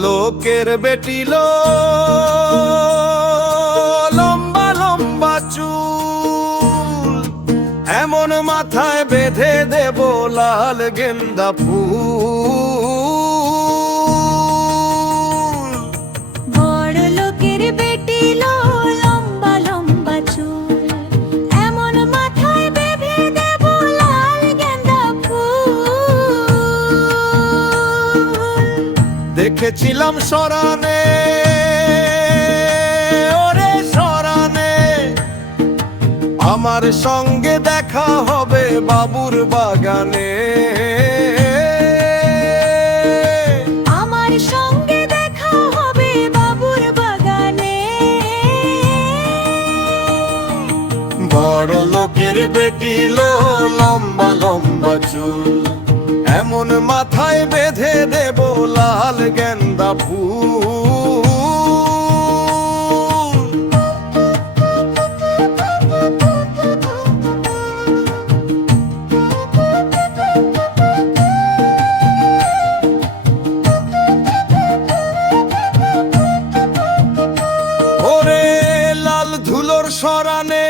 লোকের বেটিল লম্বা লম্বা চুল, এমন মাথায় বেঁধে দেব লাল গেন্দা ফুল। বড় লোকের বেটিল লম্বা লম্বা চুল, এমন মাথায় বেঁধে দেব লাল গেন্দা ফুল। দেখেছিলাম সরানে, ওরে সরানে, আমার সঙ্গে দেখা হবে বাবুর বাগানে। আমার সঙ্গে দেখা হবে বাবুর বাগানে। বড় লোকের বেটিল লম্বা লম্বা চুল, এমন মাথায় বেঁধে দেব লাল গেন্দা ফুল। ওরে লাল ধুলোর সরানে,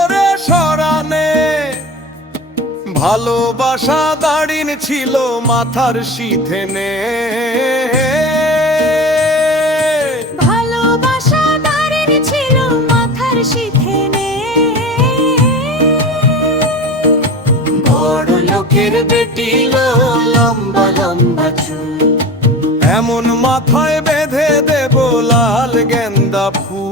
ওরে সরানে, ভালোবাসা দাড়িন ছিল মাথার সিথেনে। ভালোবাসা দাঁড়িন ছিল মাথার সিথেনে। বড় লোকের বেটিল লম্বা লম্বা চুল, এমন মাথায় বেঁধে দেব লাল গেন্দা ফুল।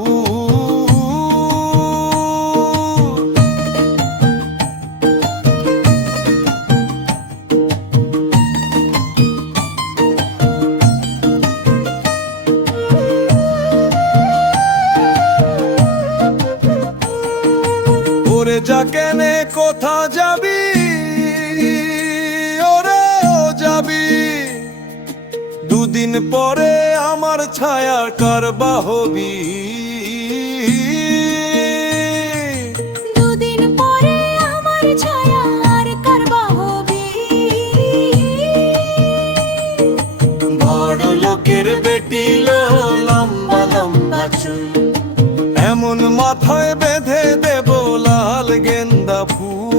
ওরে যা কেনে কোথা যাবি, ওরে ও যাবি, দুদিন পরে আমার ছায়া কারবা হবি। দুদিন পরে আমার ছায়া আর কারবা হবি। বড় লোকের বেটিল লম্বা লম্বা চুল, এমন মাথায় বেঁধে দেব লাল গেন্দা ফুল।